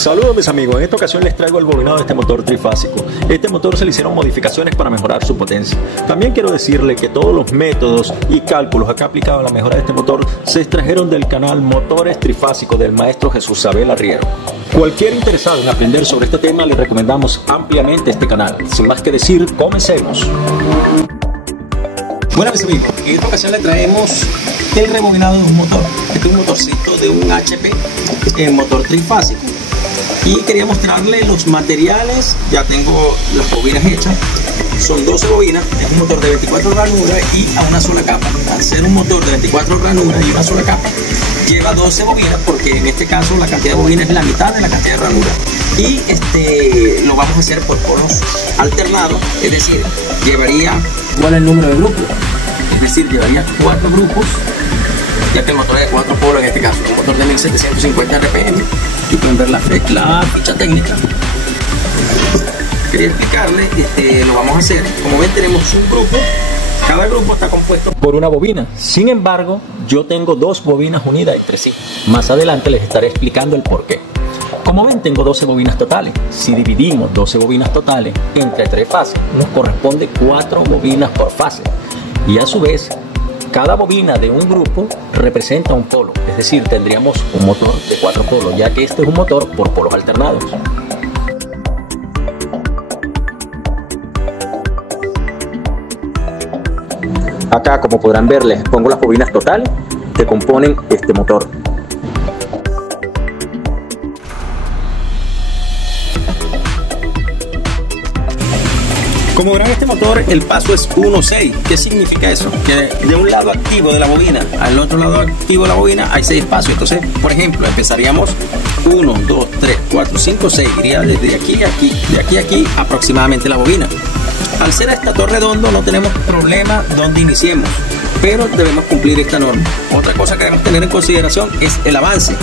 Saludos mis amigos, en esta ocasión les traigo el bobinado de este motor trifásico. Este motor se le hicieron modificaciones para mejorar su potencia. También quiero decirle que todos los métodos y cálculos acá aplicados a la mejora de este motor se extrajeron del canal Motores Trifásicos del maestro Jesús Abel Arriero. Cualquier interesado en aprender sobre este tema le recomendamos ampliamente este canal. Sin más que decir, comencemos. Bueno mis amigos, en esta ocasión le traemos el rebobinado de un motor. Este es un motorcito de un HP, motor trifásico. Y quería mostrarle los materiales. Ya tengo las bobinas hechas. Son 12 bobinas, es un motor de 24 ranuras y a una sola capa. Al ser un motor de 24 ranuras y una sola capa, lleva 12 bobinas porque en este caso la cantidad de bobinas es la mitad de la cantidad de ranuras. Y lo vamos a hacer por polos alternados, es decir, llevaría igual el número de grupos. Es decir, llevaría 4 grupos, ya que el motor es de 4 polos en este caso, un motor de 1750 RPM. Y pueden ver la ficha técnica. Quería explicarles, lo vamos a hacer. Como ven, tenemos un grupo. Cada grupo está compuesto por una bobina. Sin embargo, yo tengo 2 bobinas unidas entre sí. Más adelante les estaré explicando el porqué. Como ven, tengo 12 bobinas totales. Si dividimos 12 bobinas totales entre 3 fases, nos corresponde 4 bobinas por fase. Y a su vez, cada bobina de un grupo representa un polo, es decir, tendríamos un motor de 4 polos, ya que este es un motor por polos alternados. Acá, como podrán ver, les pongo las bobinas totales que componen este motor. Como verán, este motor, el paso es 1-6. ¿Qué significa eso? Que de un lado activo de la bobina al otro lado activo de la bobina hay 6 pasos. Entonces, por ejemplo, empezaríamos 1, 2, 3, 4, 5, 6. Iría desde aquí a aquí, de aquí a aquí aproximadamente la bobina. Al ser estator redondo no tenemos problema donde iniciemos, pero debemos cumplir esta norma. Otra cosa que debemos tener en consideración es el avance.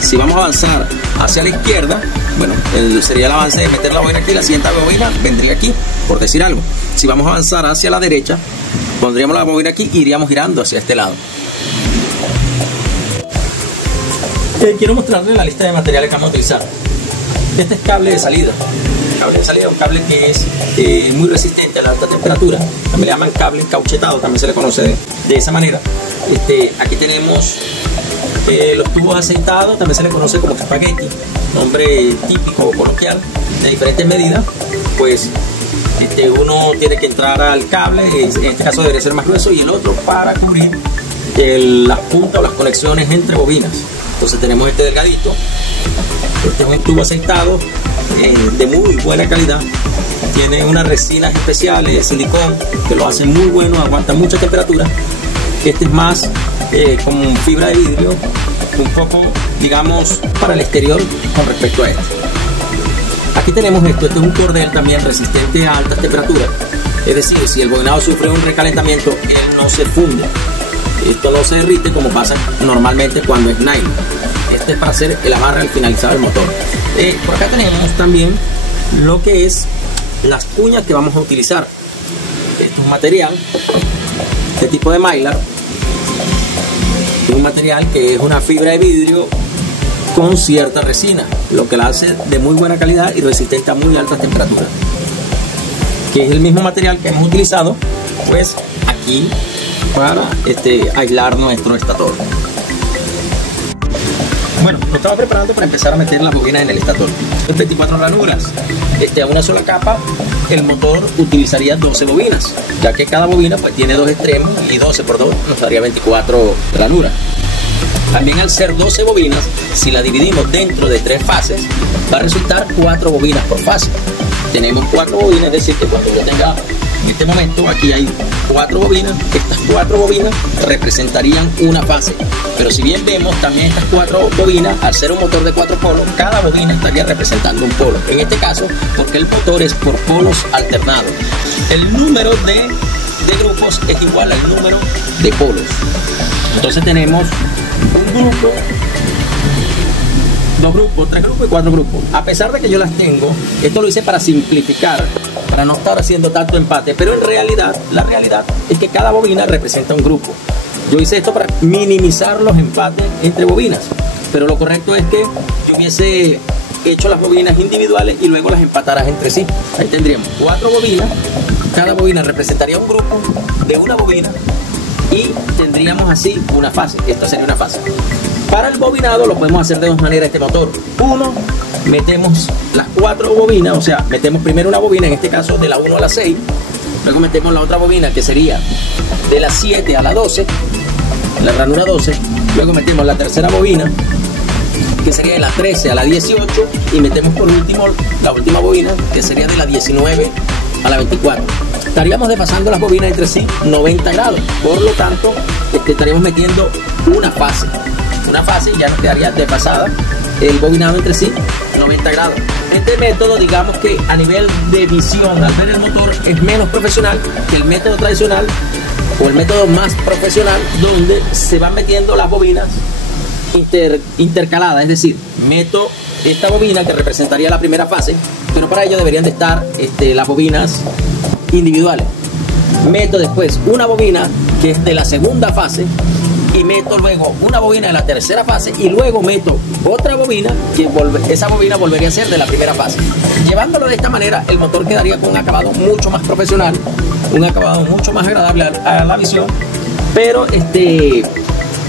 Si vamos a avanzar hacia la izquierda, bueno, sería el avance de meter la bobina aquí, la siguiente bobina vendría aquí, por decir algo. Si vamos a avanzar hacia la derecha, pondríamos la bobina aquí y iríamos girando hacia este lado. Quiero mostrarles la lista de materiales que vamos a utilizar. Este es cable de salida. Cable de salida es un cable que es muy resistente a la alta temperatura. También le llaman cable cauchetado, también se le conoce de esa manera. Aquí tenemos los tubos aceitados, también se le conoce como espagueti, nombre típico o coloquial, de diferentes medidas. Pues uno tiene que entrar al cable, en este caso debería ser más grueso, y el otro para cubrir las puntas o las conexiones entre bobinas. Entonces tenemos este delgadito. Este es un tubo aceitado de muy buena calidad. Tiene unas resinas especiales de silicón que lo hacen muy bueno, aguanta mucha temperatura. Este es más con fibra de vidrio, un poco, digamos, para el exterior con respecto a este. Aquí tenemos esto es un cordel también resistente a altas temperaturas. Es decir, si el bobinado sufre un recalentamiento, él no se funde. Esto no se derrite como pasa normalmente cuando es nylon. Este es para hacer el amarre al finalizar el motor. Por acá tenemos también lo que es las cuñas que vamos a utilizar. Esto es un material de tipo de mylar. Es un material que es una fibra de vidrio con cierta resina, lo que la hace de muy buena calidad y resistente a muy altas temperaturas. Que es el mismo material que hemos utilizado pues aquí para aislar nuestro estator. Bueno, lo estaba preparando para empezar a meter las bobinas en el estator. 24 ranuras. A una sola capa, el motor utilizaría 12 bobinas, ya que cada bobina pues tiene 2 extremos y 12 por 2 nos daría 24 ranuras. También al ser 12 bobinas, si la dividimos dentro de 3 fases, va a resultar 4 bobinas por fase. Tenemos 4 bobinas, es decir, que cuando yo tenga en este momento aquí hay 4 bobinas, estas 4 bobinas representarían una fase. Pero si bien vemos también estas 4 bobinas, al ser un motor de 4 polos, cada bobina estaría representando un polo. En este caso, porque el motor es por polos alternados. El número de grupos es igual al número de polos. Entonces tenemos un grupo, 2 grupos, 3 grupos y 4 grupos. A pesar de que yo las tengo, esto lo hice para simplificar, para no estar haciendo tanto empate, pero en realidad, la realidad es que cada bobina representa un grupo. Yo hice esto para minimizar los empates entre bobinas, pero lo correcto es que yo hubiese hecho las bobinas individuales y luego las empatarás entre sí. Ahí tendríamos 4 bobinas, cada bobina representaría un grupo de una bobina y tendríamos así una fase. Esta sería una fase. Para el bobinado lo podemos hacer de dos maneras este motor. Uno, metemos las 4 bobinas, o sea, metemos primero una bobina, en este caso de la 1 a la 6, luego metemos la otra bobina que sería de la 7 a la 12, la ranura 12, luego metemos la tercera bobina que sería de la 13 a la 18 y metemos por último la última bobina que sería de la 19 a la 24. Estaríamos desfasando las bobinas entre sí 90 grados, por lo tanto estaríamos metiendo una fase y ya nos quedaría desfasada el bobinado entre sí 90 grados. Este método, digamos que a nivel de visión al ver el motor es menos profesional que el método tradicional o el método más profesional, donde se van metiendo las bobinas intercaladas, es decir, meto esta bobina que representaría la primera fase, pero para ello deberían de estar las bobinas individuales. Meto después una bobina que es de la segunda fase y meto luego una bobina de la tercera fase y luego meto otra bobina que esa bobina volvería a ser de la primera fase. Llevándolo de esta manera, el motor quedaría con un acabado mucho más profesional, un acabado mucho más agradable a la visión, pero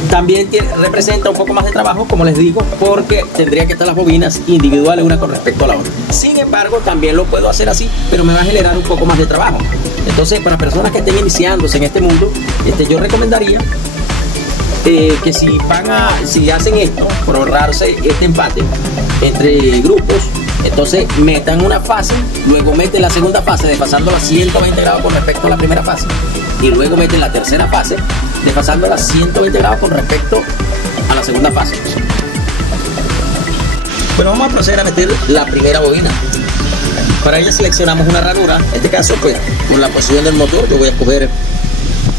también representa un poco más de trabajo, como les digo, porque tendría que estar las bobinas individuales una con respecto a la otra. Sin embargo, también lo puedo hacer así, pero me va a generar un poco más de trabajo. Entonces, para personas que estén iniciándose en este mundo, yo recomendaría que si hacen esto, por ahorrarse este empate entre grupos, entonces metan una fase, luego meten la segunda fase desfasándola 120 grados con respecto a la primera fase y luego meten la tercera fase desfasándola 120 grados con respecto a la segunda fase. Bueno, vamos a proceder a meter la primera bobina. Para ella seleccionamos una ranura. En este caso, pues, por la posición del motor, yo voy a escoger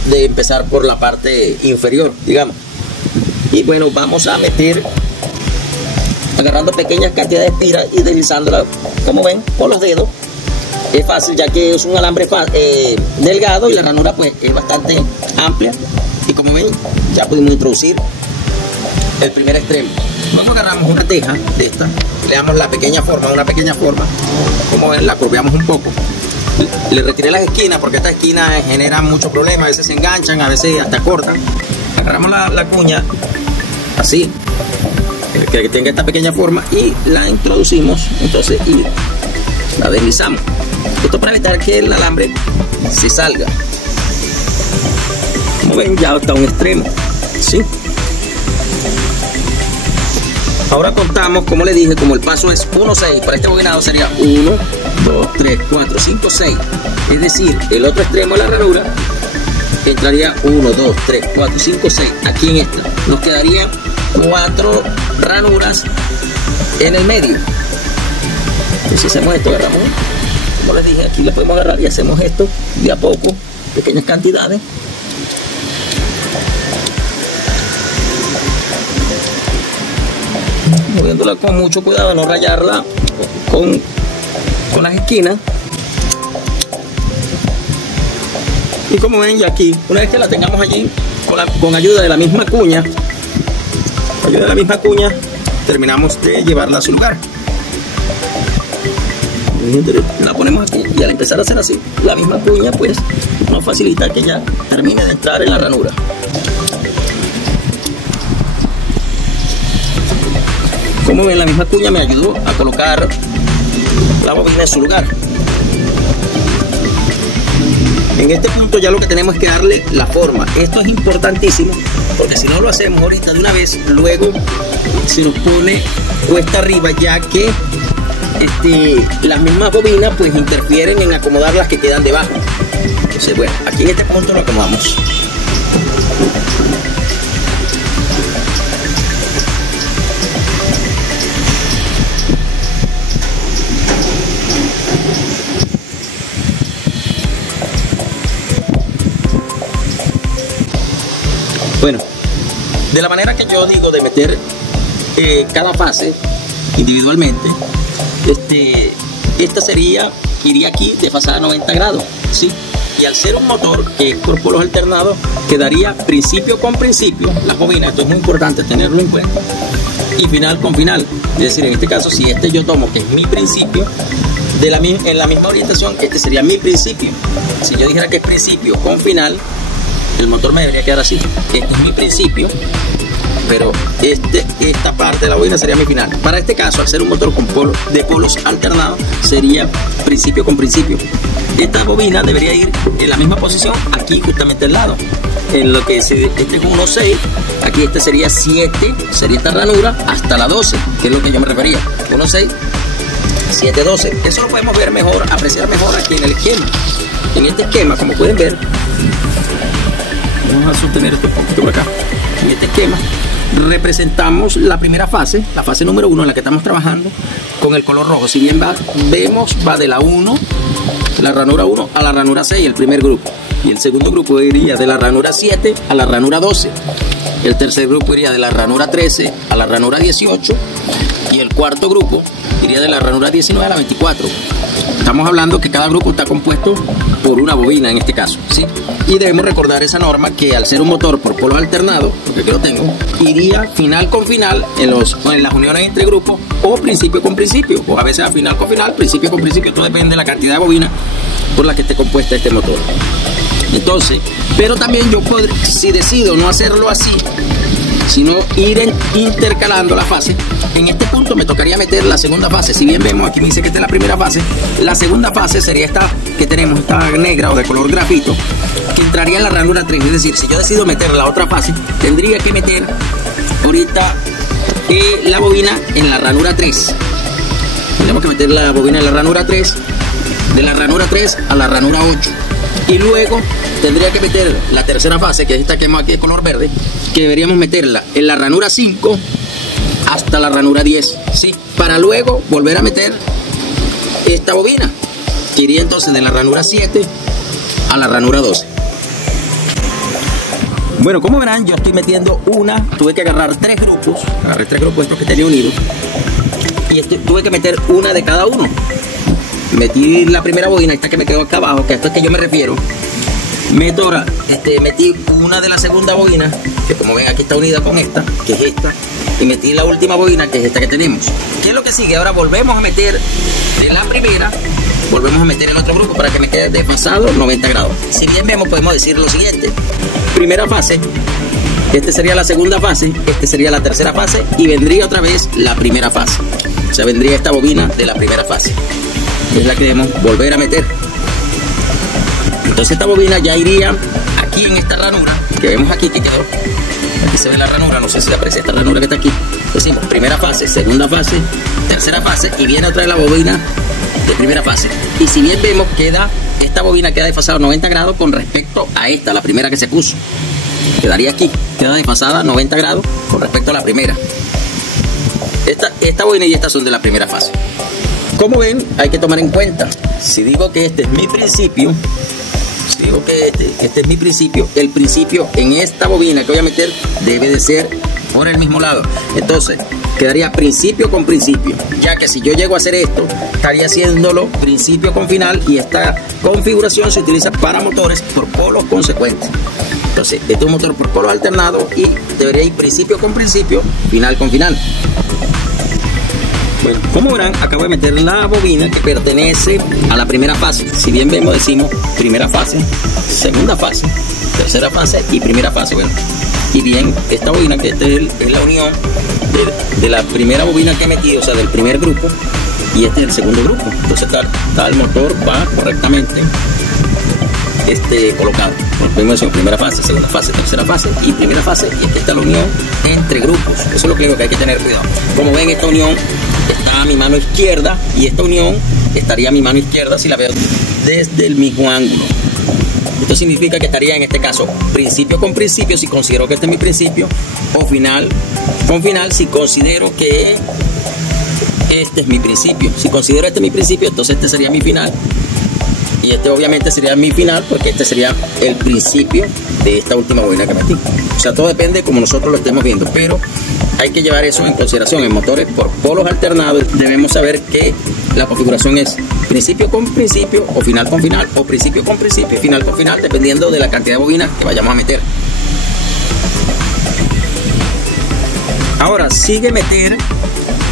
de empezar por la parte inferior, digamos. Y bueno, vamos a meter agarrando pequeñas cantidades de espiras y deslizándola, como ven, con los dedos. Es fácil, ya que es un alambre delgado y la ranura pues es bastante amplia. Y como ven, ya pudimos introducir el primer extremo. Luego agarramos una teja de esta, le damos una pequeña forma, como ven, la curveamos un poco. Le retiré las esquinas porque estas esquinas generan mucho problema, a veces se enganchan, a veces hasta cortan. Agarramos la cuña así, que tenga esta pequeña forma, y la introducimos entonces y la deslizamos. Esto para evitar que el alambre se salga. Como ven, ya está un extremo, ¿sí? Ahora contamos, como les dije, como el paso es 1, 6, para este bobinado sería 1, 2, 3, 4, 5, 6. Es decir, el otro extremo de la ranura entraría 1, 2, 3, 4, 5, 6. Aquí en esta nos quedarían 4 ranuras en el medio. Entonces hacemos esto, agarramos, como les dije, aquí le podemos agarrar y hacemos esto de a poco, pequeñas cantidades. Moviéndola con mucho cuidado, no rayarla con las esquinas. Y como ven, ya aquí, una vez que la tengamos allí, con ayuda de la misma cuña, terminamos de llevarla a su lugar. La ponemos aquí y al empezar a hacer así, la misma cuña pues nos facilita que ya termine de entrar en la ranura. Como ven, la misma cuña me ayudó a colocar la bobina en su lugar. En este punto ya lo que tenemos es que darle la forma. Esto es importantísimo porque si no lo hacemos ahorita de una vez, luego se nos pone cuesta arriba, ya que las mismas bobinas pues interfieren en acomodar las que quedan debajo. Entonces bueno, aquí en este punto lo acomodamos. Bueno, de la manera que yo digo de meter cada fase individualmente, esta iría aquí desfasada a 90 grados, ¿sí? Y al ser un motor que es por polos alternados, quedaría principio con principio las bobinas. Esto es muy importante tenerlo en cuenta. y final con final. Es decir, en este caso, si este yo tomo que es mi principio, en la misma orientación, este sería mi principio. Si yo dijera que es principio con final, el motor me debería quedar así. Este es mi principio, pero esta parte de la bobina sería mi final. Para este caso, al ser un motor de polos alternados, sería principio con principio. Esta bobina debería ir en la misma posición, aquí justamente al lado. En lo que este es 1.6, aquí este sería 7, sería esta ranura, hasta la 12, que es lo que yo me refería. 1.6, 7, 12. Eso lo podemos ver mejor, apreciar mejor aquí en el esquema. En este esquema, como pueden ver, vamos a sostener esto un poquito por acá. En este esquema representamos la primera fase, la fase número 1 en la que estamos trabajando con el color rojo. Si bien va de la 1, la ranura 1 a la ranura 6, el primer grupo. Y el segundo grupo iría de la ranura 7 a la ranura 12. El tercer grupo iría de la ranura 13 a la ranura 18. Y el cuarto grupo iría de la ranura 19 a la 24. Estamos hablando que cada grupo está compuesto por una bobina en este caso, ¿sí? Y debemos recordar esa norma que al ser un motor por polos alternados, porque aquí lo tengo, iría final con final en las uniones entre grupos, o principio con principio, o a veces a final con final, principio con principio. Todo depende de la cantidad de bobina por la que esté compuesta este motor. Entonces, pero también yo puedo, si decido no hacerlo así, sino ir intercalando la fase, en este punto me tocaría meter la segunda fase. Si bien vemos aquí me dice que esta es la primera fase, la segunda fase sería esta que tenemos, esta negra o de color grafito, que entraría en la ranura 3. Es decir, si yo decido meter la otra fase, tendría que meter ahorita la bobina en la ranura 3. Tenemos que meter la bobina en la ranura 3, de la ranura 3 a la ranura 8. Y luego tendría que meter la tercera fase, que es esta que vemos aquí de color verde, que deberíamos meterla en la ranura 5 hasta la ranura 10, ¿sí? Para luego volver a meter esta bobina, que iría entonces de la ranura 7 a la ranura 12. Bueno, como verán, yo estoy metiendo tuve que agarrar agarré tres grupos estos que tenía unidos, y tuve que meter una de cada uno. Metí la primera bobina, esta que me quedó acá abajo, que a esto es que yo me refiero. Metí una de la segunda bobina, que como ven aquí está unida con esta, que es esta, y metí la última bobina, que es esta que tenemos. ¿Qué es lo que sigue? Ahora volvemos a meter de la primera, volvemos a meter el otro grupo para que me quede desfasado 90 grados. Si bien vemos, podemos decir lo siguiente: primera fase, este sería la segunda fase, este sería la tercera fase, y vendría otra vez la primera fase. O sea, vendría esta bobina de la primera fase, es la que debemos volver a meter. Entonces esta bobina ya iría aquí en esta ranura que vemos aquí, que quedó. Aquí se ve la ranura, no sé si se aprecia esta ranura que está aquí. Decimos primera fase, segunda fase, tercera fase, y viene otra vez la bobina de primera fase. Y si bien vemos, esta bobina queda desfasada 90 grados con respecto a esta, la primera que se puso. Quedaría aquí, queda desfasada 90 grados con respecto a la primera. Esta bobina y esta son de la primera fase. Como ven, hay que tomar en cuenta, si digo que este es mi principio, este es mi principio, el principio en esta bobina que voy a meter debe de ser por el mismo lado. Entonces, quedaría principio con principio, ya que si yo llego a hacer esto, estaría haciéndolo principio con final, y esta configuración se utiliza para motores por polos consecuentes. Entonces, este es un motor por polos alternados y debería ir principio con principio, final con final. Bueno, como verán, acabo de meter la bobina que pertenece a la primera fase. Si bien vemos, decimos primera fase, segunda fase, tercera fase y primera fase. Bueno, y bien, esta bobina que es la unión de la primera bobina que he metido, o sea, del primer grupo, y este es el segundo grupo. Entonces el motor va correctamente colocado. Podemos decir primera fase, segunda fase, tercera fase y primera fase, y aquí está la unión entre grupos. Eso es lo que digo, que hay que tener cuidado. Como ven, esta unión está a mi mano izquierda, y esta unión estaría a mi mano izquierda si la veo desde el mismo ángulo. Esto significa que estaría en este caso principio con principio si considero que este es mi principio, o final con final si considero que este es mi principio. Si considero este mi principio, entonces este sería mi final, y este obviamente sería mi final, porque este sería el principio de esta última bobina que metí. O sea, todo depende de como nosotros lo estemos viendo, pero hay que llevar eso en consideración. En motores por polos alternados debemos saber que la configuración es principio con principio, o final con final, o principio con principio, final con final, dependiendo de la cantidad de bobinas que vayamos a meter. Ahora sigue meter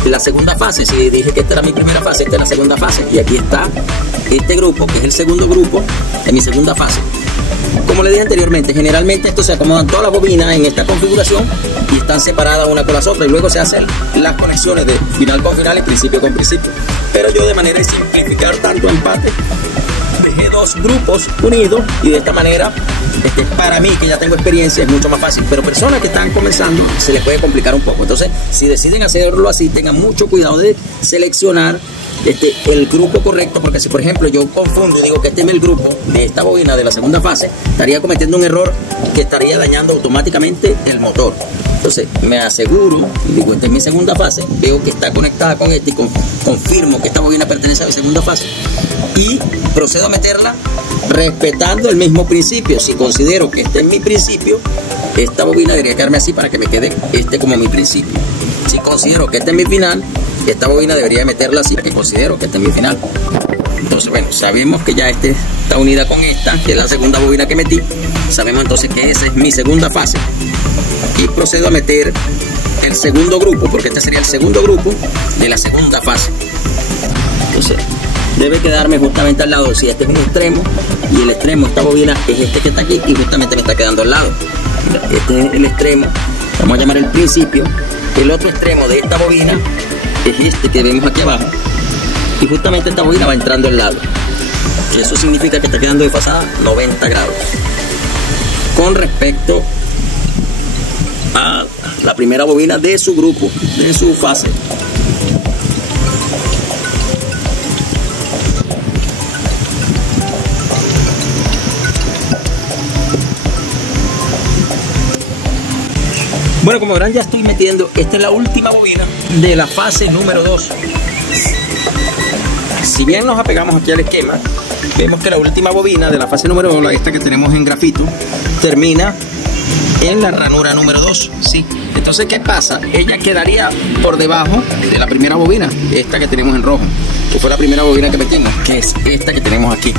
la segunda fase. Si dije que esta era mi primera fase, esta es la segunda fase. Y aquí está este grupo, que es el segundo grupo de mi segunda fase. Como le dije anteriormente, generalmente esto se acomodan todas las bobinas en esta configuración y están separadas una con las otras, y luego se hacen las conexiones de final con final y principio con principio. Pero yo, de manera de simplificar tanto empate, dejé dos grupos unidos, y de esta manera, para mí, que ya tengo experiencia, es mucho más fácil. Pero personas que están comenzando se les puede complicar un poco. Entonces, si deciden hacerlo así, tengan mucho cuidado de seleccionar el grupo correcto, porque si por ejemplo yo confundo y digo que este es el grupo de esta bobina de la segunda fase, estaría cometiendo un error que estaría dañando automáticamente el motor. Entonces me aseguro y digo, esta es mi segunda fase, veo que está conectada con este y confirmo que esta bobina pertenece a mi segunda fase, y procedo a meterla respetando el mismo principio. Si considero que este es mi principio, esta bobina debería quedarme así para que me quede como mi principio. Si considero que este es mi final, esta bobina debería meterla así, porque considero que este es mi final. Entonces, bueno, sabemos que ya está unida con esta, que es la segunda bobina que metí. Sabemos entonces que esa es mi segunda fase. Y procedo a meter el segundo grupo, porque este sería el segundo grupo de la segunda fase. Entonces, debe quedarme justamente al lado. Si este es un extremo, y el extremo, esta bobina es este que está aquí, y justamente me está quedando al lado. Este es el extremo, vamos a llamar el principio. El otro extremo de esta bobina es este que vemos aquí abajo, y justamente esta bobina va entrando al lado. Eso significa que está quedando desfasada 90 grados con respecto a la primera bobina de su grupo, de su fase. Bueno, como verán, ya estoy metiendo, esta es la última bobina de la fase número 2. Si bien nos apegamos aquí al esquema, vemos que la última bobina de la fase número 2, esta que tenemos en grafito, termina en la ranura número 2. Sí. Entonces, ¿qué pasa? Ella quedaría por debajo de la primera bobina, esta que tenemos en rojo, que fue la primera bobina que metimos, que es esta que tenemos aquí.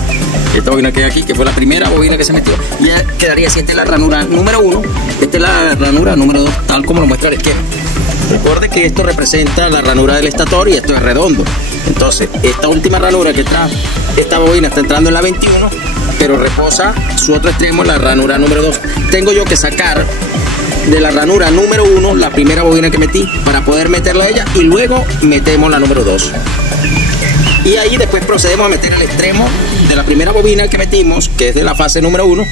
Esta bobina que hay aquí, que fue la primera bobina que se metió. Y ya quedaría así. Esta es la ranura número 1, esta es la ranura número 2, tal como lo muestra el esquema. Recuerde que esto representa la ranura del estator y esto es redondo. Entonces, esta última ranura que trae esta bobina está entrando en la 21, pero reposa su otro extremo en la ranura número 2. Tengo yo que sacar de la ranura número 1 la primera bobina que metí para poder meterla a ella, y luego metemos la número 2. Y ahí después procedemos a meter el extremo de la primera bobina que metimos, que es de la fase número 1,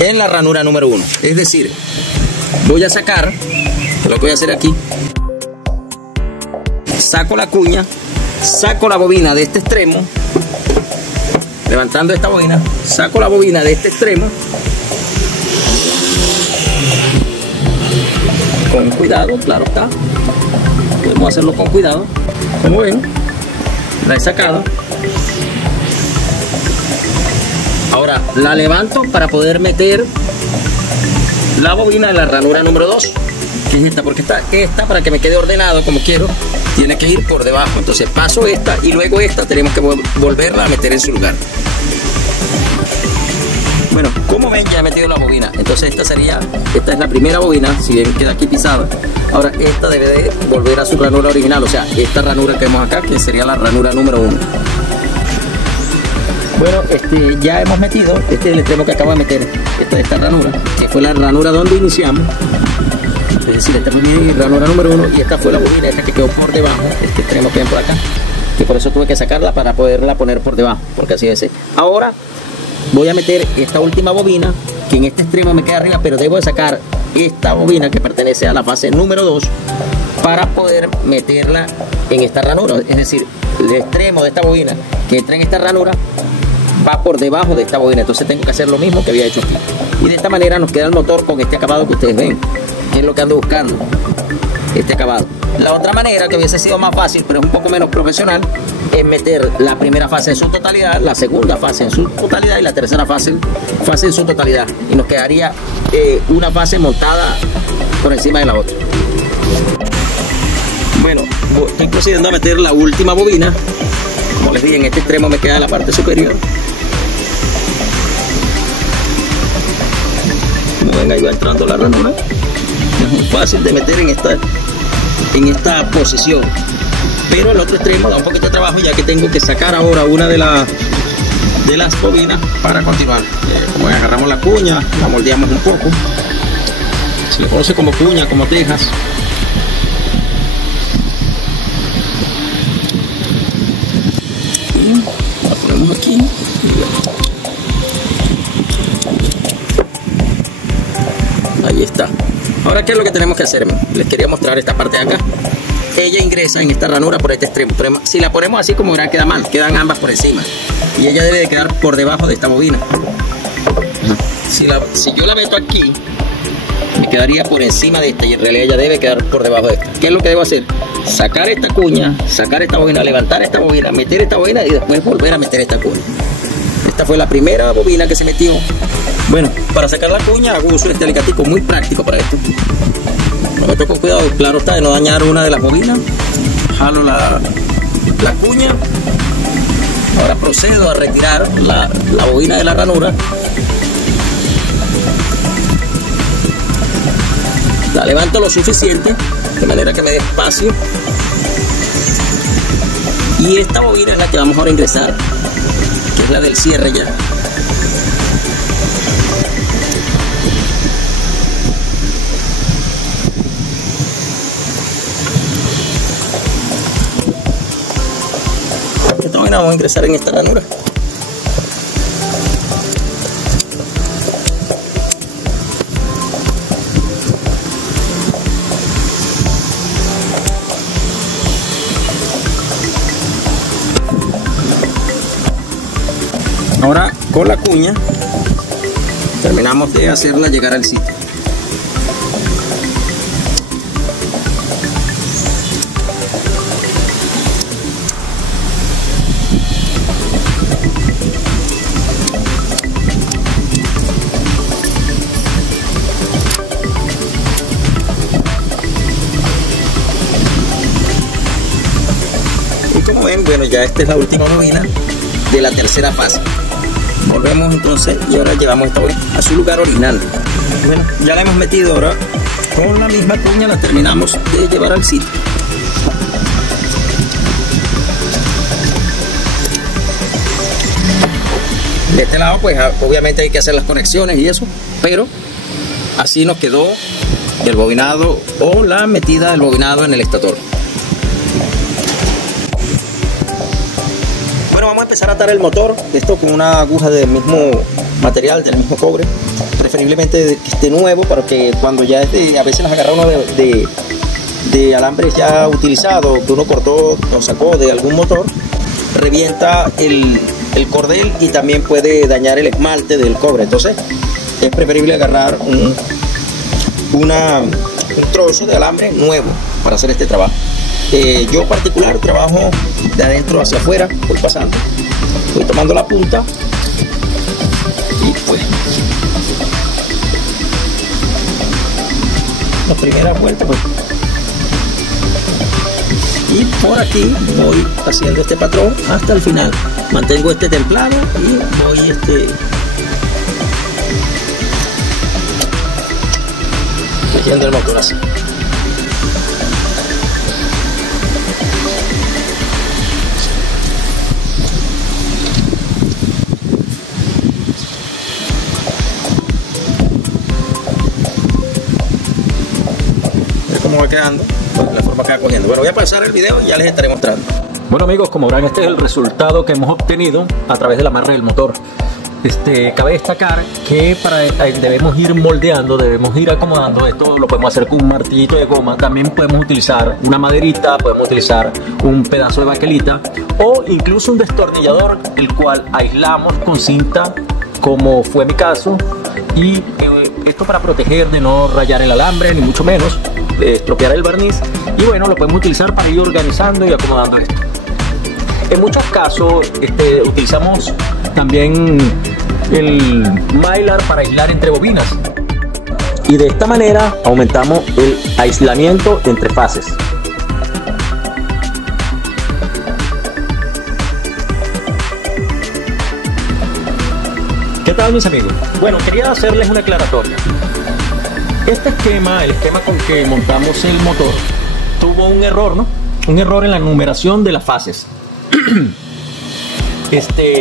en la ranura número 1. Es decir, voy a sacar, lo que voy a hacer aquí, saco la cuña, saco la bobina de este extremo, levantando esta bobina, saco la bobina de este extremo, con cuidado, claro está, podemos hacerlo con cuidado. Como ven, la he sacado. Ahora la levanto para poder meter la bobina de la ranura número 2, que es esta, porque esta para que me quede ordenado como quiero, tiene que ir por debajo. Entonces paso esta y luego esta tenemos que volverla a meter en su lugar. Bueno, como ven, ya he metido la bobina. Entonces esta es la primera bobina, si bien queda aquí pisada. Ahora esta debe de volver a su ranura original, o sea, esta ranura que vemos acá, que sería la ranura número 1. Bueno, ya hemos metido, este es el extremo que acabo de meter, esta ranura, que fue la ranura donde iniciamos. Es decir, esta fue mi ranura número 1 y esta fue la bobina, esta que quedó por debajo, este extremo que ven por acá, que por eso tuve que sacarla para poderla poner por debajo, porque así es. Ahora voy a meter esta última bobina, que en este extremo me queda arriba, pero debo de sacar esta bobina que pertenece a la fase número 2 para poder meterla en esta ranura. Es decir, el extremo de esta bobina que entra en esta ranura va por debajo de esta bobina. Entonces tengo que hacer lo mismo que había hecho aquí. Y de esta manera nos queda el motor con este acabado que ustedes ven, que es lo que ando buscando, este acabado. La otra manera, que hubiese sido más fácil, pero es un poco menos profesional, es meter la primera fase en su totalidad, la segunda fase en su totalidad y la tercera fase en su totalidad. Y nos quedaría una fase montada por encima de la otra. Bueno, estoy procediendo a meter la última bobina. Como les dije, en este extremo me queda la parte superior. Como ven, ahí va entrando la ranura. fácil de meter en esta posición. Pero el otro extremo da un poquito de trabajo, ya que tengo que sacar ahora una de las bobinas para continuar. Como agarramos la cuña, la moldeamos un poco. Se le conoce como cuña, como tejas. Y la ponemos aquí. Ahí está. Ahora, ¿qué es lo que tenemos que hacer? Les quería mostrar esta parte de acá. Ella ingresa en esta ranura por este extremo. Pero si la ponemos así, como verán, queda mal. Quedan ambas por encima. Y ella debe de quedar por debajo de esta bobina. Si yo la meto aquí, me quedaría por encima de esta. Y en realidad ella debe quedar por debajo de esta. ¿Qué es lo que debo hacer? Sacar esta cuña, sacar esta bobina, levantar esta bobina, meter esta bobina y después volver a meter esta cuña. Esta fue la primera bobina que se metió. Bueno, para sacar la cuña hago uso de este alicatico muy práctico para esto. Me meto con cuidado, claro está, de no dañar una de las bobinas. Jalo la cuña. Ahora procedo a retirar la bobina de la ranura. La levanto lo suficiente, de manera que me dé espacio. Y esta bobina es la que vamos ahora a ingresar, que es la del cierre ya. Esta bobina vamos a ingresar en esta ranura. Ahora con la cuña terminamos de hacerla llegar al sitio. Y como ven, bueno, ya esta es la última bobina de la tercera fase. Volvemos entonces y ahora llevamos esta bobina a su lugar original. Bueno, ya la hemos metido, ahora con la misma cuña la terminamos de llevar al sitio. De este lado pues obviamente hay que hacer las conexiones y eso, pero así nos quedó el bobinado o la metida del bobinado en el estator. Vamos a empezar a atar el motor, esto con una aguja del mismo material, del mismo cobre, preferiblemente que esté nuevo, para que cuando ya a veces nos agarra uno de alambres ya utilizados, que uno cortó o sacó de algún motor, revienta el cordel y también puede dañar el esmalte del cobre. Entonces es preferible agarrar un trozo de alambre nuevo para hacer este trabajo. Yo en particular trabajo de adentro hacia afuera, voy pasando, voy tomando la punta y pues la primera vuelta pues, y por aquí voy haciendo este patrón hasta el final. Mantengo este templado y voy metiendo el motor así. Va quedando, pues, la forma que va cogiendo. Bueno, voy a pasar el video y ya les estaré mostrando. Bueno amigos, como verán, este es el resultado que hemos obtenido a través del amarre del motor. Cabe destacar que debemos ir moldeando, debemos ir acomodando. Esto lo podemos hacer con un martillito de goma. También podemos utilizar una maderita, podemos utilizar un pedazo de baquelita o incluso un destornillador, el cual aislamos con cinta, como fue mi caso, y esto para proteger de no rayar el alambre, ni mucho menos estropear el barniz. Y bueno, lo podemos utilizar para ir organizando y acomodando esto. En muchos casos utilizamos también el mylar para aislar entre bobinas, y de esta manera aumentamos el aislamiento entre fases. ¿Qué tal mis amigos? Bueno, quería hacerles una aclaratoria. Este esquema, el esquema con que montamos el motor, tuvo un error, ¿no? Un error en la numeración de las fases.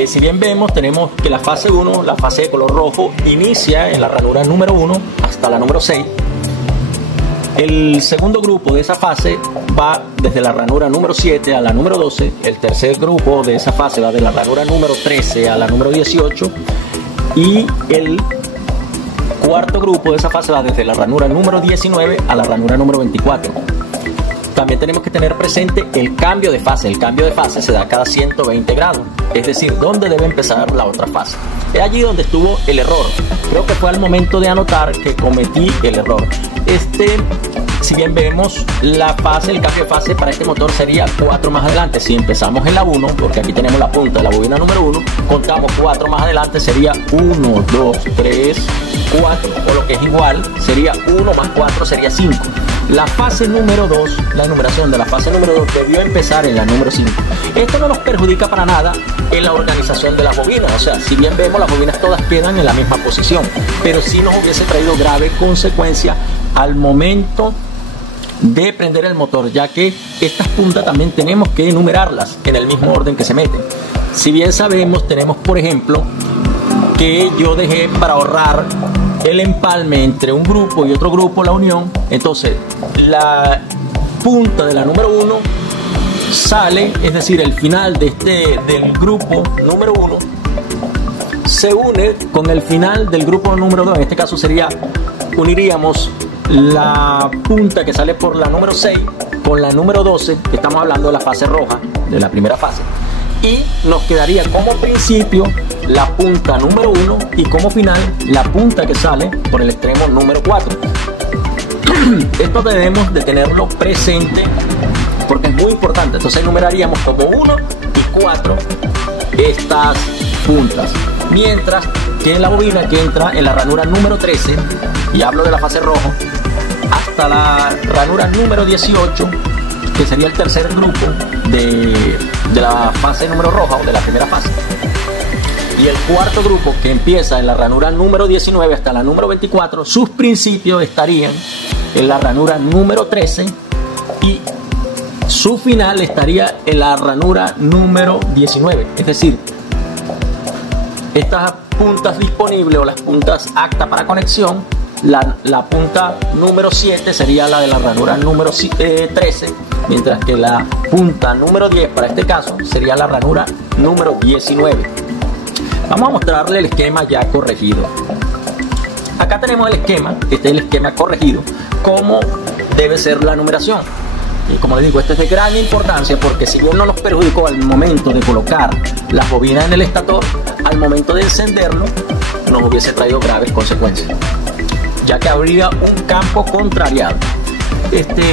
Si bien vemos, tenemos que la fase 1, la fase de color rojo, inicia en la ranura número 1 hasta la número 6. El segundo grupo de esa fase va desde la ranura número 7 a la número 12. El tercer grupo de esa fase va de la ranura número 13 a la número 18. Y el cuarto grupo de esa fase va desde la ranura número 19 a la ranura número 24. También tenemos que tener presente el cambio de fase. El cambio de fase se da cada 120 grados, es decir, dónde debe empezar la otra fase. Es allí donde estuvo el error. Creo que fue al momento de anotar que cometí el error. Si bien vemos la fase, el cambio de fase para este motor sería 4 más adelante. Si empezamos en la 1, porque aquí tenemos la punta de la bobina número 1, contamos 4 más adelante, sería 1, 2, 3, 4, o lo que es igual, sería 1 más 4, sería 5. La fase número 2, la numeración de la fase número 2 debió empezar en la número 5. Esto no nos perjudica para nada en la organización de las bobinas. O sea, si bien vemos, las bobinas todas quedan en la misma posición, pero sí nos hubiese traído grave consecuencia al momento de prender el motor, ya que estas puntas también tenemos que numerarlas en el mismo orden que se meten. Si bien sabemos, tenemos por ejemplo que yo dejé para ahorrar el empalme entre un grupo y otro grupo, la unión. Entonces la punta de la número 1 sale, es decir, el final del grupo número 1 se une con el final del grupo número 2. En este caso uniríamos la punta que sale por la número 6 con la número 12, que estamos hablando de la fase roja, de la primera fase, y nos quedaría como principio la punta número 1 y como final la punta que sale por el extremo número 4. Esto debemos de tenerlo presente porque es muy importante. Entonces numeraríamos como 1 y 4 estas puntas, mientras que en la bobina que entra en la ranura número 13, y hablo de la fase rojo, hasta la ranura número 18, que sería el tercer grupo de la fase número roja o de la primera fase, y el cuarto grupo que empieza en la ranura número 19 hasta la número 24, sus principios estarían en la ranura número 13 y su final estaría en la ranura número 19. Es decir, estas puntas disponibles o las puntas aptas para conexión, la punta número 7 sería la de la ranura número 13, mientras que la punta número 10 para este caso sería la ranura número 19. Vamos a mostrarle el esquema ya corregido. Acá tenemos el esquema, este es el esquema corregido, cómo debe ser la numeración. Y como les digo, esto es de gran importancia porque si bien no nos perjudicó al momento de colocar las bobinas en el estator, al momento de encenderlo nos hubiese traído graves consecuencias, ya que habría un campo contrariado.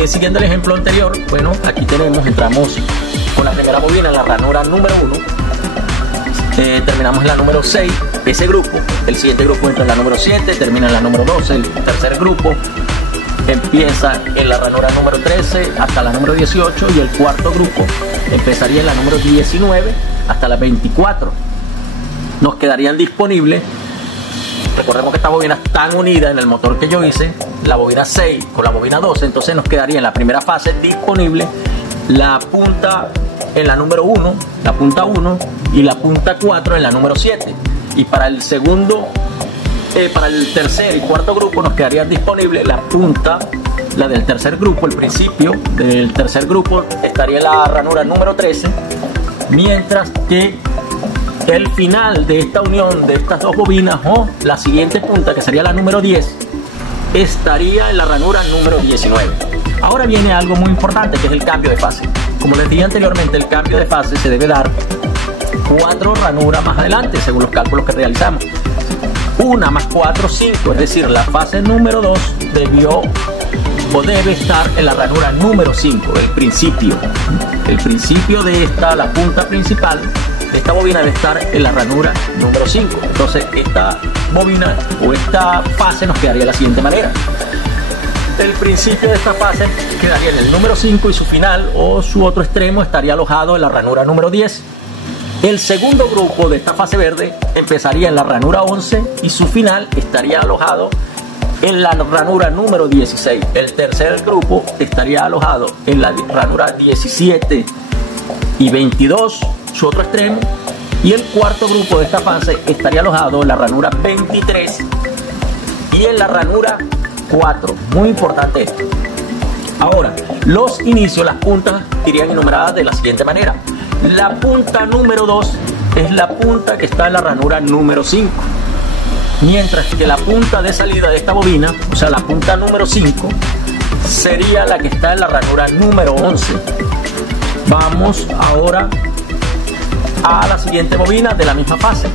Siguiendo el ejemplo anterior, bueno, aquí entramos con la primera bobina en la ranura número 1, terminamos en la número 6, ese grupo, el siguiente grupo entra en la número 7, termina en la número 12, el tercer grupo empieza en la ranura número 13 hasta la número 18 y el cuarto grupo empezaría en la número 19 hasta la 24. Nos quedarían disponibles, recordemos que estas bobinas están unidas en el motor que yo hice, la bobina 6 con la bobina 12, entonces nos quedaría en la primera fase disponible la punta en la número 1, la punta 1 y la punta 4 en la número 7. Y para el segundo, para el tercer y cuarto grupo nos quedaría disponible la punta, la del tercer grupo, el principio del tercer grupo estaría en la ranura número 13, mientras que el final de esta unión de estas dos bobinas o la siguiente punta, que sería la número 10, estaría en la ranura número 19. Ahora viene algo muy importante, que es el cambio de fase. Como les dije anteriormente, el cambio de fase se debe dar 4 ranuras más adelante, según los cálculos que realizamos. 1 más 4, 5, es decir, la fase número 2 debe estar en la ranura número 5, el principio. El principio de la punta principal de esta bobina debe estar en la ranura número 5. Entonces esta bobina o esta fase nos quedaría de la siguiente manera. El principio de esta fase quedaría en el número 5 y su final o su otro extremo estaría alojado en la ranura número 10. El segundo grupo de esta fase verde empezaría en la ranura 11 y su final estaría alojado en la ranura número 16. El tercer grupo estaría alojado en la ranura 17 y 22, su otro extremo. Y el cuarto grupo de esta fase estaría alojado en la ranura 23 y en la ranura 4. Muy importante esto. Ahora, los inicios, las puntas irían enumeradas de la siguiente manera. La punta número 2 es la punta que está en la ranura número 5. Mientras que la punta de salida de esta bobina, o sea, la punta número 5, sería la que está en la ranura número 11. Vamos ahora a la siguiente bobina de la misma fase.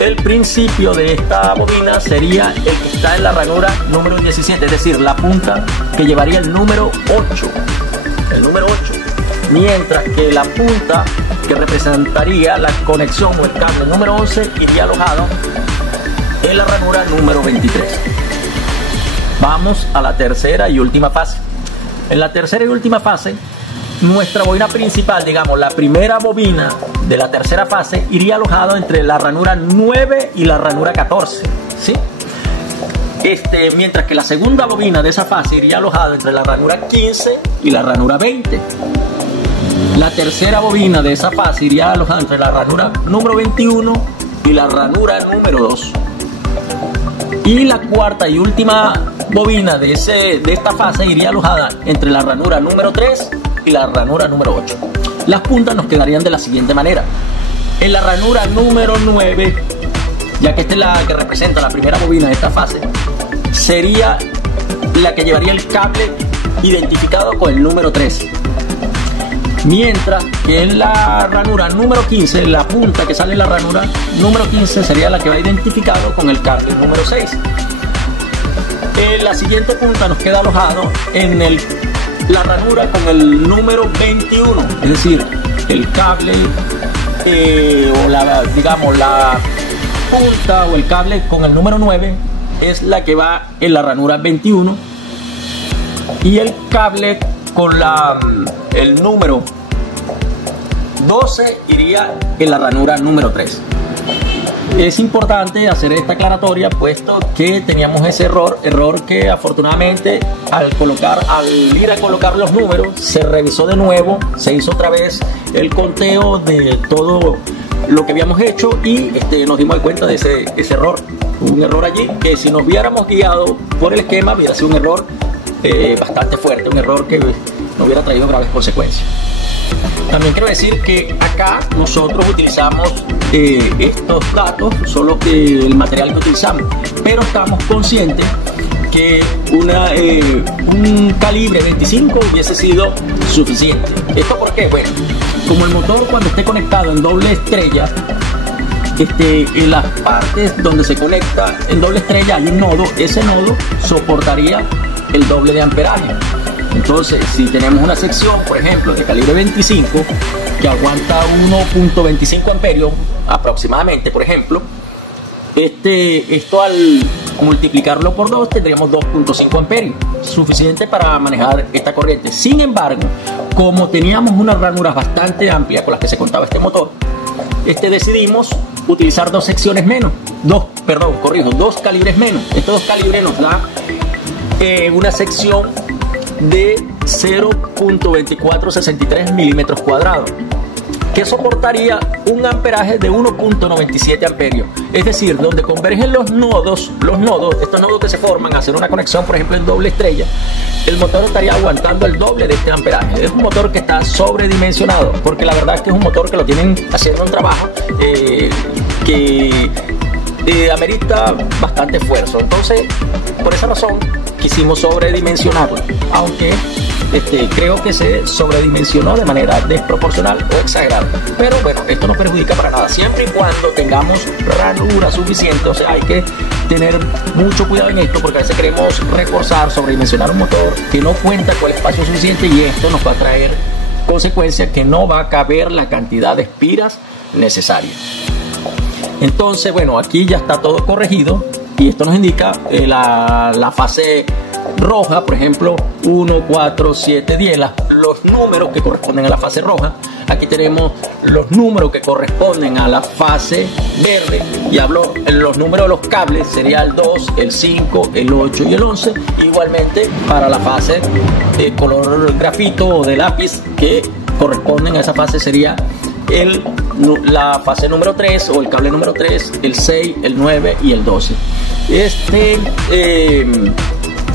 El principio de esta bobina sería el que está en la ranura número 17, es decir, la punta que llevaría el número 8. El número 8. Mientras que la punta que representaría la conexión o el cable número 11 iría alojado en la ranura número 23. Vamos a la tercera y última fase. En la tercera y última fase, nuestra bobina principal, digamos, la primera bobina de la tercera fase, iría alojado entre la ranura 9 y la ranura 14, ¿sí? Mientras que la segunda bobina de esa fase iría alojada entre la ranura 15 y la ranura 20. La tercera bobina de esa fase iría alojada entre la ranura número 21 y la ranura número 2. Y la cuarta y última bobina de esta fase iría alojada entre la ranura número 3 y la ranura número 8. Las puntas nos quedarían de la siguiente manera. En la ranura número 9, ya que esta es la que representa la primera bobina de esta fase, sería la que llevaría el cable identificado con el número 3. Mientras que en la ranura número 15, la punta que sale en la ranura número 15 sería la que va identificado con el cable número 6. La siguiente punta nos queda alojado en la ranura con el número 21, es decir, el cable digamos la punta o el cable con el número 9 es la que va en la ranura 21 y el cable con el número 12 iría en la ranura número 3. Es importante hacer esta aclaratoria puesto que teníamos ese error que afortunadamente al ir a colocar los números se revisó de nuevo, se hizo otra vez el conteo de todo lo que habíamos hecho y nos dimos cuenta de ese error. Hubo un error allí que si nos hubiéramos guiado por el esquema hubiera sido un error bastante fuerte, un error que nos hubiera traído graves consecuencias. También quiero decir que acá nosotros utilizamos estos datos, solo que el material que utilizamos, pero estamos conscientes que un calibre 25 hubiese sido suficiente. ¿Esto por qué? Bueno, como el motor cuando esté conectado en doble estrella, en las partes donde se conecta en doble estrella hay un nodo, ese nodo soportaría el doble de amperaje. Entonces, si tenemos una sección, por ejemplo, de calibre 25, que aguanta 1.25 amperios aproximadamente, por ejemplo, esto al multiplicarlo por 2 tendríamos 2.5 amperios, suficiente para manejar esta corriente. Sin embargo, como teníamos unas ranuras bastante amplias con las que se contaba este motor, decidimos utilizar dos secciones menos, dos calibres menos. Estos dos calibres nos da una sección de 0.2463 milímetros cuadrados, que soportaría un amperaje de 1.97 amperios. Es decir, donde convergen estos nodos que se forman a hacer una conexión, por ejemplo, en doble estrella, el motor estaría aguantando el doble de este amperaje. Es un motor que está sobredimensionado, porque la verdad es que es un motor que lo tienen haciendo un trabajo que amerita bastante esfuerzo. Entonces, por esa razón, quisimos sobredimensionarlo, aunque creo que se sobredimensionó de manera desproporcional o exagerada. Pero bueno, esto no perjudica para nada, siempre y cuando tengamos ranura suficiente. O sea, hay que tener mucho cuidado en esto, porque a veces queremos reforzar, sobredimensionar un motor que no cuenta con el espacio suficiente, y esto nos va a traer consecuencias que no va a caber la cantidad de espiras necesaria. Entonces, bueno, aquí ya está todo corregido y esto nos indica la fase roja, por ejemplo, 1, 4, 7, 10, los números que corresponden a la fase roja. Aquí tenemos los números que corresponden a la fase verde, y hablo en los números de los cables, sería el 2, el 5, el 8 y el 11. Igualmente para la fase de color grafito o de lápiz que corresponden a esa fase sería la fase número 3 o el cable número 3, el 6, el 9 y el 12.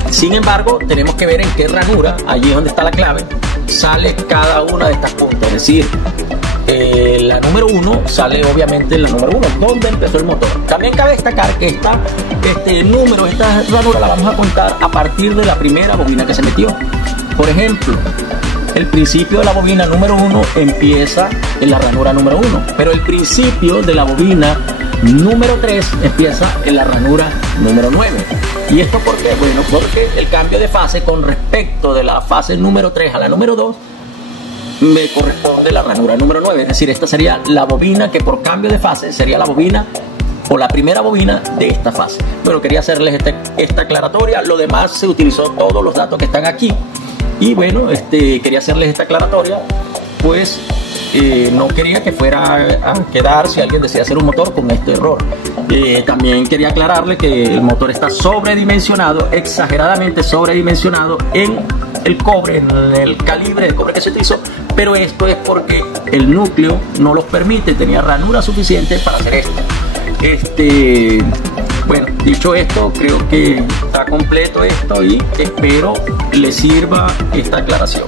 Sin embargo, tenemos que ver en qué ranura, allí es donde está la clave, sale cada una de estas puntas. Es decir, la número 1 sale obviamente en la número 1, donde empezó el motor. También cabe destacar que esta ranura la vamos a contar a partir de la primera bobina que se metió. Por ejemplo, el principio de la bobina número 1 empieza en la ranura número 1, pero el principio de la bobina número 3 empieza en la ranura número 9. ¿Y esto por qué? Bueno, porque el cambio de fase con respecto de la fase número 3 a la número 2 me corresponde la ranura número 9. Es decir, esta sería la bobina que por cambio de fase sería la bobina o la primera bobina de esta fase. Bueno, quería hacerles esta aclaratoria. Lo demás se utilizó todos los datos que están aquí. Y bueno, quería hacerles esta aclaratoria, pues no quería que fuera a quedar si alguien desea hacer un motor con este error. También quería aclararle que el motor está sobredimensionado, exageradamente sobredimensionado en el cobre, en el calibre de cobre que se utilizó, pero esto es porque el núcleo no los permite, tenía ranura suficiente para hacer esto. Bueno, dicho esto, creo que está completo esto y espero les sirva esta aclaración.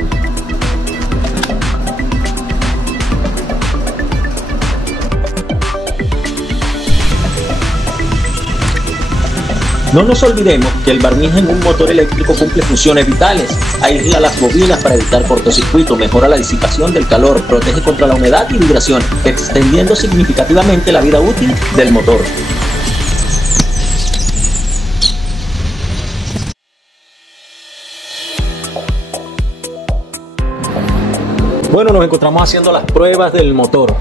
No nos olvidemos que el barniz en un motor eléctrico cumple funciones vitales. Aísla las bobinas para evitar cortocircuito, mejora la disipación del calor, protege contra la humedad y vibración, extendiendo significativamente la vida útil del motor. Bueno, nos encontramos haciendo las pruebas del motor.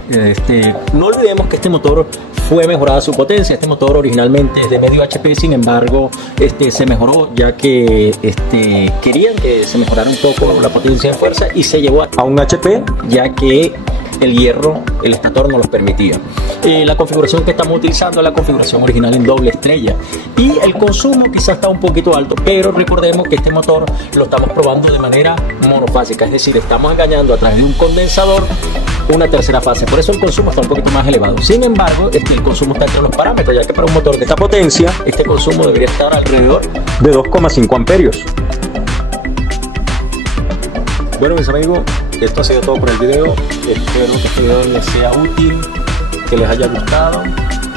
No olvidemos que este motor fue mejorada su potencia. Este motor originalmente es de medio HP, sin embargo, se mejoró ya que querían que se mejorara un poco la potencia de fuerza y se llevó a un HP, ya que el hierro, el estator no los permitía. La configuración que estamos utilizando es la configuración original en doble estrella y el consumo quizás está un poquito alto, pero recordemos que este motor lo estamos probando de manera monofásica, es decir, estamos engañando a través de un condensador una tercera fase, por eso el consumo está un poquito más elevado. Sin embargo, el consumo está entre los parámetros, ya que para un motor de esta potencia este consumo debería estar alrededor de 2,5 amperios. Bueno, mis amigos, esto ha sido todo por el video. Espero que este video les sea útil, que les haya gustado.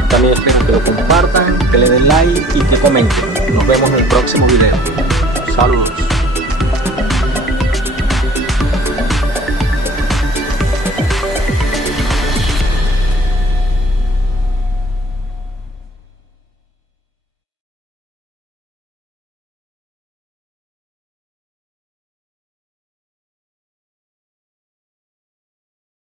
También espero que lo compartan, que le den like y que comenten. Nos vemos en el próximo video. Saludos.